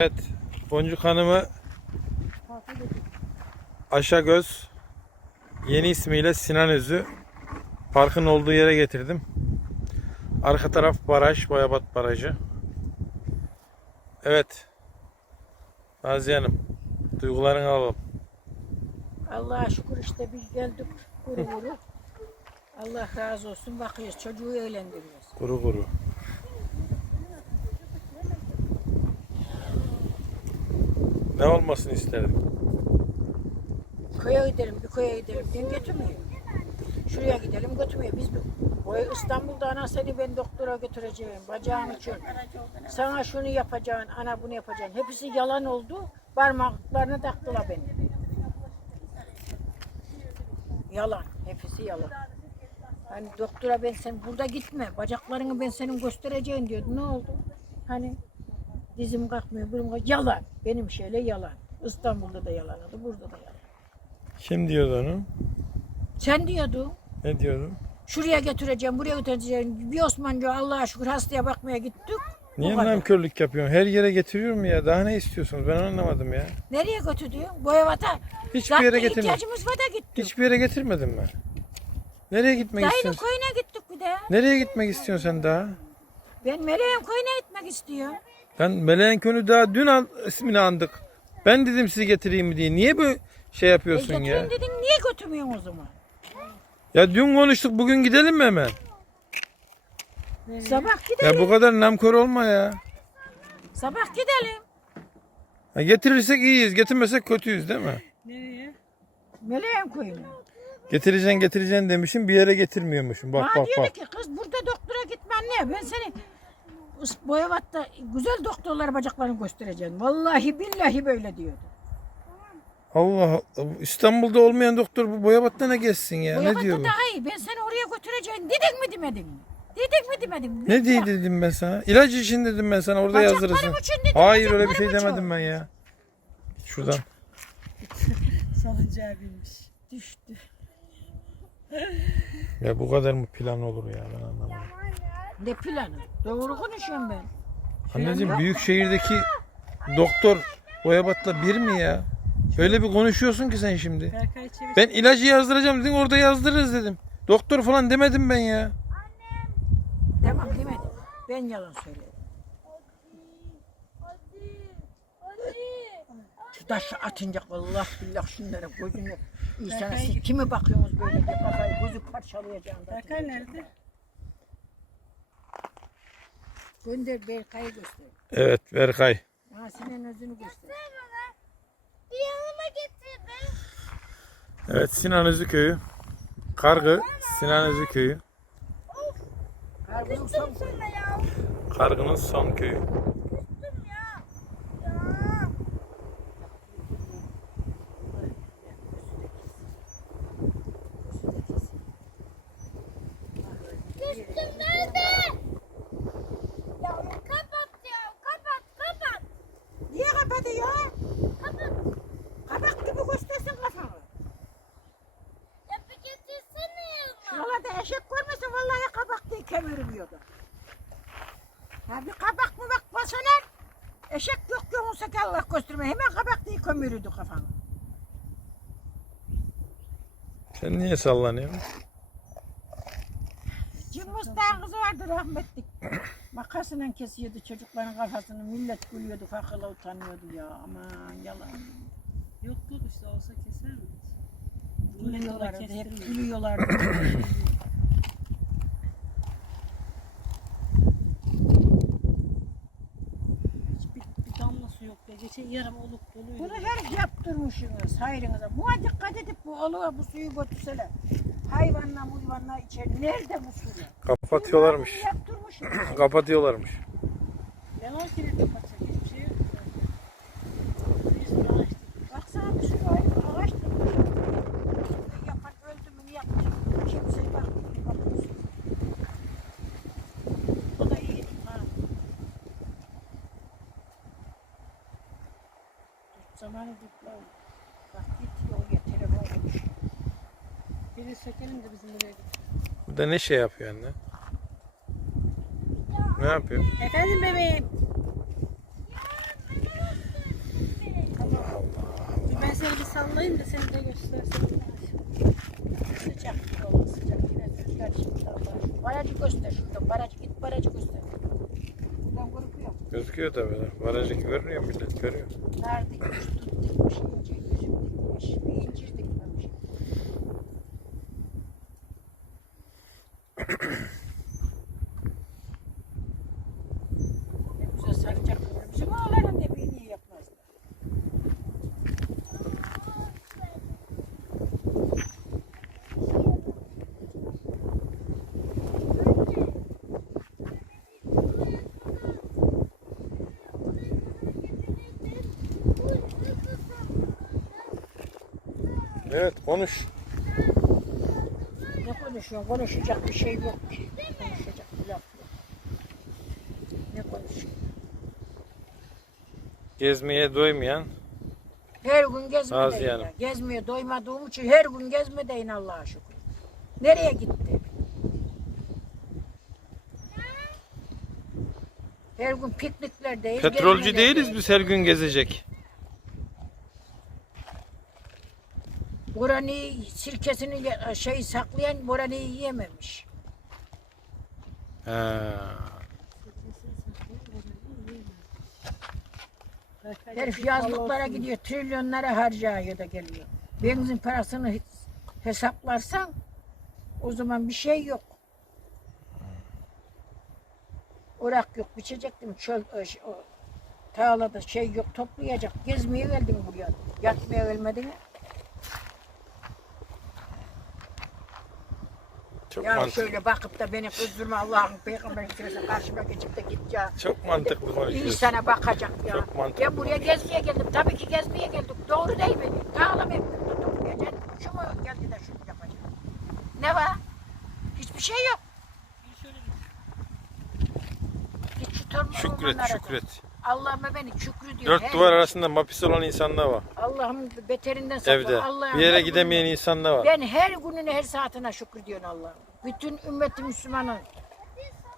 Evet, Boncuk Hanım'ı Aşagöz yeni ismiyle Sinan Özü parkın olduğu yere getirdim. Arka taraf baraj, Boyabat Barajı. Evet. Naziye Hanım, duygularını alalım. Allah'a şükür işte biz geldik kuru kuru. Allah razı olsun bakıyoruz çocuğu eğlendiriyoruz. Kuru kuru. Ne olmasını isterdim? Köye gidelim bir köye gidelim den götürmüyor. Şuraya gidelim götürmüyor. Biz bu o İstanbul'da ana seni ben doktora götüreceğim bacağın için. Sana şunu yapacaksın ana bunu yapacaksın. Hepsi yalan oldu. Parmaklarına taktılar beni. Yalan. Hepsi yalan. Hani doktora ben sen burada gitme. Bacaklarını ben senin göstereceğim diyordu. Ne oldu? Hani dizim kalkmıyor. Burum kalkmıyor. Yalan. Benim şeyle yalan. İstanbul'da da yalanladı. Burada da yalan. Kim diyordu onu? Sen diyordun. Ne diyordu? Şuraya götüreceğim, buraya götüreceğim. Bir Osmanlı Allah'a şükür hastaya bakmaya gittik. Niye kadar. namkörlük yapıyorsun? Her yere getiriyorum ya. Daha ne istiyorsunuz? Ben anlamadım ya. Nereye götürdün? Boyavata. Hiçbir Zaten yere getirmedim. ihtiyacımız var da gittik. Hiçbir yere getirmedim ben. Nereye gitmek Dayının istiyorsun? köyüne gittik bir de. Nereye gitmek istiyorsun sen daha? Ben Meryem köyüne gitmek istiyorum. Ben Meleğin Könü daha dün an, ismini andık. Ben dedim sizi getireyim mi diye. Niye böyle şey E yapıyorsun ya? götüreyim dedin, niye götürmüyorsun o zaman? Ya dün konuştuk bugün gidelim mi hemen? Sabah gidelim. Ya bu kadar namkör olma ya. Sabah gidelim. ya getirirsek iyiyiz, getirmesek kötüyüz değil mi? Meryem köyüne. Getireceksin getireceksin demişim bir yere getirmiyormuşum. Bak Bana bak diyordu bak. ki kız burada doktora gitmen ne? Ben seni Boyavat'ta güzel doktorlara bacaklarını göstereceğim. Vallahi billahi böyle diyordu. Allah Allah. İstanbul'da olmayan doktor bu Boyabat'ta ne geçsin ya? Ne Boyavat'ta diyor bu? daha iyi. Ben seni oraya götüreceğim. Dedin mi demedin mi? Dedik mi demedin mi? Ne diye dedim ben sana? İlaç için dedim ben sana orada Bacaklarım yazdırırsın. için dedim, Hayır öyle bir şey bacaklarım için. demedim ben ya. Şuradan. Salıncağa binmiş. Düştü. Ya bu kadar mı plan olur ya ben anlamadım. Ne planı? Doğru konuşuyorum ben. Anneciğim büyük şehirdeki doktor Boyabat'la bir mi ya? Öyle bir konuşuyorsun ki sen şimdi. Berkay. Ben ilacı yazdıracağım dedin orada yazdırırız dedim. Doktor falan demedim ben ya. Tamam demedim. Ben yalan söyledim. Şu taşı atınca Allah billah şunlara gözünü. İnsana siz kime bakıyorsunuz böyle diye kafayı gözü parçalayacağım. Berkay nerede? Gönder Berkay'ı göster. Evet Berkay. Ha senin özünü göster. Bir yanıma getirdim. Evet Sinan Özü köyü. Kargı Sinan Özü köyü. Karbon son koy. Sana ya. Kargının son köyü. Küstüm ya. Ya. Küstüm nerede? Ya kapat ya. Kapat kapat. Niye kapatıyor? Kapat. Kabak gibi göstersin kafanı. Ya bir getirsene yanıma. Şuralarda eşek görmesin vallahi kabak diye kemirmiyordu. Ha bir kabak mı bak basaner. Eşek yok yoksa ki Allah gösterme. Hemen kabak diye kömürürdü kafanı. Sen niye sallanıyorsun? Mustafa'nın kızı vardı rahmetlik. Makasıyla kesiyordu çocukların kafasını. Millet gülüyordu, fakirle utanıyordu ya. Aman yalan. Yok yok işte olsa keser mi? Gülüyorlardı, hep gülüyorlardı. Hiçbir bir damla su yok ya. Geçen yarım olup doluydu. Bunu her yaptırmışsınız hayrınıza. Buna dikkat edip bu oluğa bu suyu götürseler. Hayvanla hayvanla içer. Nerede bu suyu? Kapatıyorlarmış. Yaptırmışsınız. Kapatıyorlarmış. Ne var ki ne kapatacak? Zamanı gitmem. Bak git yol ya telefon konuş. Biri sökelim de bizim buraya git. Burada ne şey yapıyor anne? Ne yapıyor? Efendim bebeğim. Bir ben seni bir sallayayım da seni de göstersem. Sıcak bir sıcak. Yine rüzgar şimdi. Barajı göster şurada. Barajı git barajı göster. Gözüküyor tabii. Barajı görünüyor millet görüyor. Dikmiş, tut dikmiş, incir üzüm dikmiş, bir incir dikmemiş. ne güzel saracak bizim ağların da bir niye yapmazlar. Evet konuş. Ne konuşuyorsun? Konuşacak bir şey yok ki. Konuşacak bir laf yok. Ne konuşuyorsun? Gezmeye doymayan Her gün gezmedeyim Naziye Hanım. ya. Gezmeye doymadığım için her gün gezmedeyim Allah'a şükür. Nereye gitti? Her gün pikniklerdeyiz. petrolcü gezmedeyiz. değiliz biz her gün gezecek. Buranın sirkesini şey saklayan buranı yiyememiş. Ha. Herif yazlıklara gidiyor, trilyonlara harcıyor da geliyor. Benzin parasını he- hesaplarsan o zaman bir şey yok. Orak yok, biçecektim çöl, ş- o, tarlada şey yok, toplayacak. Gezmeye geldim buraya. Yatmaya gelmedin Çok Ya mantıklı. şöyle bakıp da beni kızdırma Allah'ın peygamberin sırası karşıma geçip de git ya. Çok mantıklı konuşuyorsun. İnsana bakacak ya. Çok mantıklı. Ben buraya gezmeye geldim. Tabii ki gezmeye geldik. Doğru değil mi? Dağılım hep toplayacaksın. Şu mu geldi de şunu yapacak. Ne var? Hiçbir şey yok. Şükret şükret. Allah'ıma beni şükrü diyor. Dört duvar arasında mapis olan insanlar var. Allah'ım beterinden sakla. Evde. Allah'ım Bir yere her gidemeyen gününe- insanlar var. Ben her gününe her saatine şükür diyorsun Allah'ım. Bütün ümmeti Müslümanın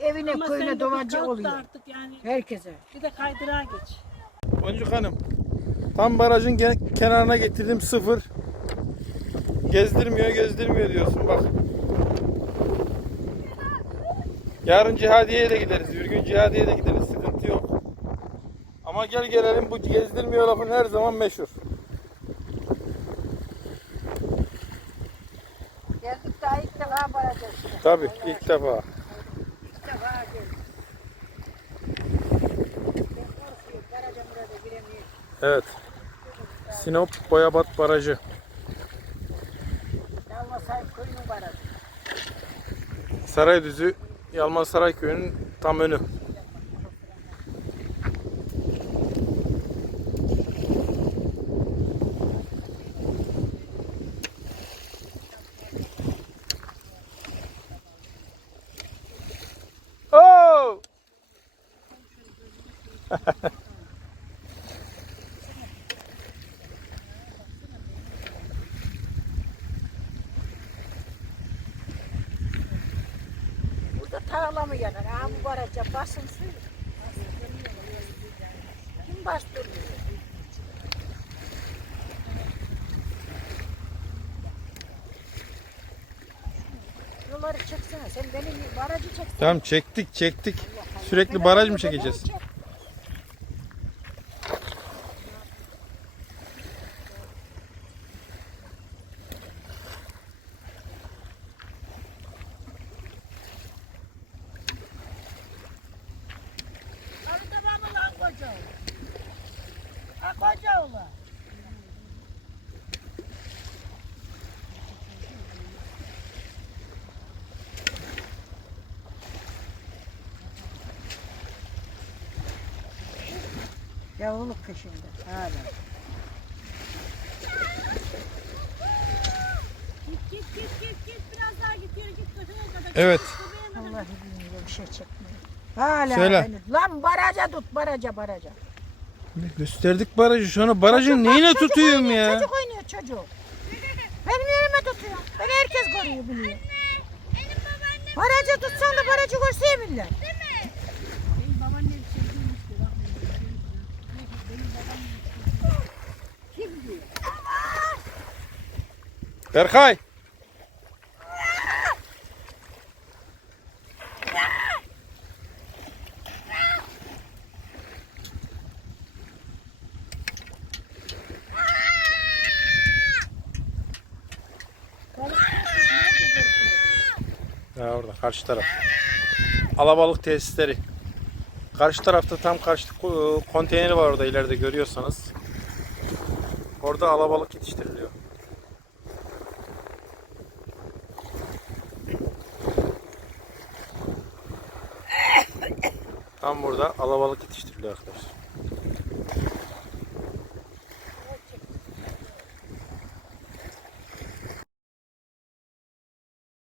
evine Ama sen köyüne bir dovacı kalk da oluyor. artık yani. Herkese. Bir de kaydırağa geç. Boncuk Hanım. Tam barajın kenarına getirdim sıfır. Gezdirmiyor gezdirmiyor diyorsun bak. Yarın Cihadiye'ye de gideriz. Bir gün Cihadiye'ye de gideriz. Ama gel gelelim bu gezdirmiyor lafın her zaman meşhur. Geldik daha ilk defa varacağız. Tabii ilk defa. İlk defa geldik. Evet. Sinop Boyabat barajı. Saraydüzü Yalmaz Saray Köyü'nün tam önü. Burada tarla mı yanar? Ha bu baraj'a basın suyu. Kim bastırıyor? Şuraları çeksene. Sen benim barajı çeksene. Tamam çektik çektik. Sürekli baraj mı çekeceğiz? Hadi tamam lan koca oğlu. Ha koca oğlu. Yavruluk peşinde. Hala. Git git git git git biraz daha git yürü git götüne kadar. Evet. Vallahi bilmiyorum bir şey çekmiyor. Hala Söyle. beni- Lan baraja tut baraja baraja. Gösterdik barajı. Sonra barajın neyine Çocuk tutuyorum oynuyor, ya? Çocuk oynuyor çocuk. Benim yerime tutuyor. Beni herkes görüyor biliyor. Benim babaannem Barajı tutsan da barajı görse ya millet. değil mi? Benim babaannem sevdiğim işte. Bak, Kim diyor? Berkay. Ya orada karşı taraf. Alabalık tesisleri. Karşı tarafta tam karşı ko- konteyneri var orada ileride görüyorsanız. Orada alabalık yetiştiriliyor. burada alabalık yetiştiriliyor arkadaşlar.